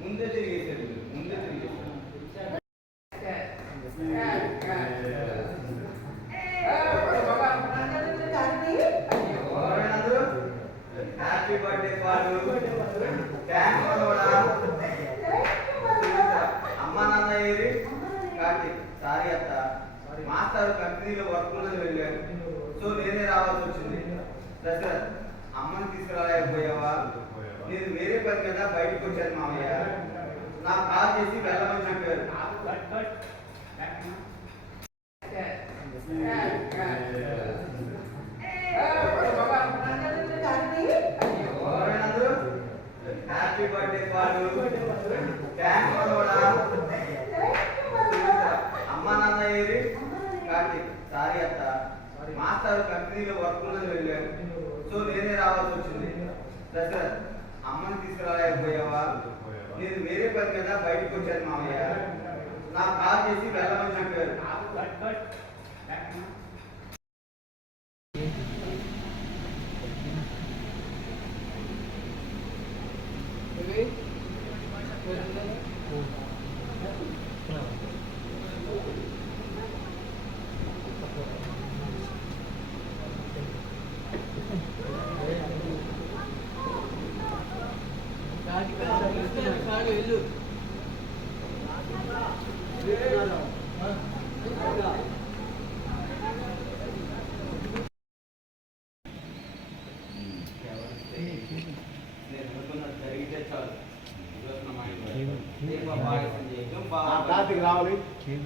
ముందే తిరిగేసారు మీరు. ముందే తిరిగేసారు హ్యాపీ బర్త్డే పాలు థ్యాంక్స్ మనోడా కార్తీక్ సారీ అత్త మాస్టర్ కంపెనీలో వర్క్ ఉన్నది వెళ్ళారు. సో నేనే రావాల్సి వచ్చింది. దశరథ్ అమ్మని తీసుకురాలేకపోయావా? నేను వేరే పని మీద బయటకు వచ్చాను మామయ్య. నా కాల్ చేసి వెళ్ళమని చెప్పారు. హ్యాపీ బర్త్డే పాలు థ్యాంక్స్ మనోడా కార్తీక్ సారీ అత్త. మాస్టర్ కంపెనీలో వర్క్ ఉన్నది వెళ్ళారు. సో నేనే రావాల్సి వచ్చింది. దశరథ్ అమ్మని తీసుకురాలేకపోయావా? నేను వేరే పని మీద బయటకు వచ్చాను మామయ్య. నా కాల్ చేసి వెళ్ళమని చెప్పారు. నేను అనుకున్నది జరిగితే చాలు ఈరోజు నా మైండ్ దీప పాయసం చేయడం బాగా కార్తీక్ రావాలి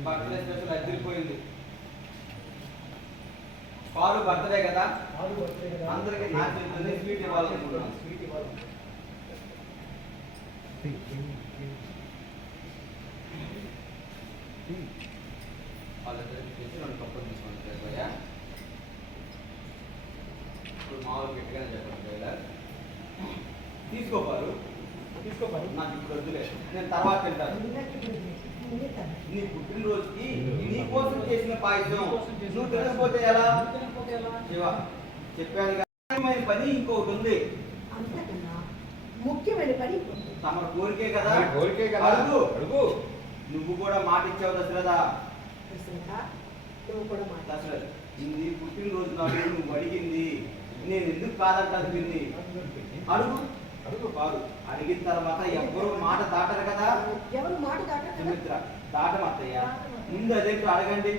బర్త్డే స్పెషల్ అదిరిపోయింది పాలు బర్త్డే. కదా అందరికి నా స్వీట్ ఇవ్వాలనుకుంటున్నాను. స్వీట్ ఇవ్వాలి మామూలు గట్టిగానే చెప్పండి టైలర్ తీసుకోపారు. తీసుకోపారు. నాకు ఇప్పుడు వద్దులే. నేను తర్వాత తింటాను నీ పుట్టినరోజుకి నీ కోసం చేసిన పాయసం. నువ్వు తినకపోతే ఎలా? చెప్పాను పని ఇంకొకటి ఉంది. ముఖ్యమైన పని తమ కోరికే కదా? కోరికే కదా. అడుగు. అడుగు. నువ్వు కూడా మాట ఇచ్చావు దశరథ. దశరథ, నువ్వు కూడా మాట దశరథ నీ పుట్టినరోజు నాడు నువ్వు అడిగింది. నేను ఎందుకు కాదంటాను వింది అడుగు. అడుగు కాదు అడిగిన తర్వాత ఎవ్వరూ మాట దాటరు కదా? ఎవరు మాట దాటకుండా సుమిత్ర దాటమత్తయ్య. ముందు అదేంటో అడగండి.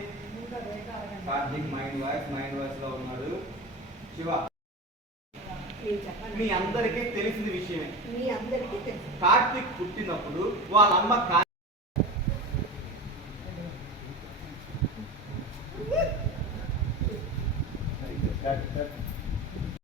కార్తీక్ మైండ్ వాయిస్ మైండ్ వాయిస్లో ఉన్నాడు. శివ మీ అందరికీ తెలిసిన విషయమే. మీ అందరికీ తెలుసు. కార్తీక్ పుట్టినప్పుడు వాళ్ళ అమ్మ కా- కట్, కట్.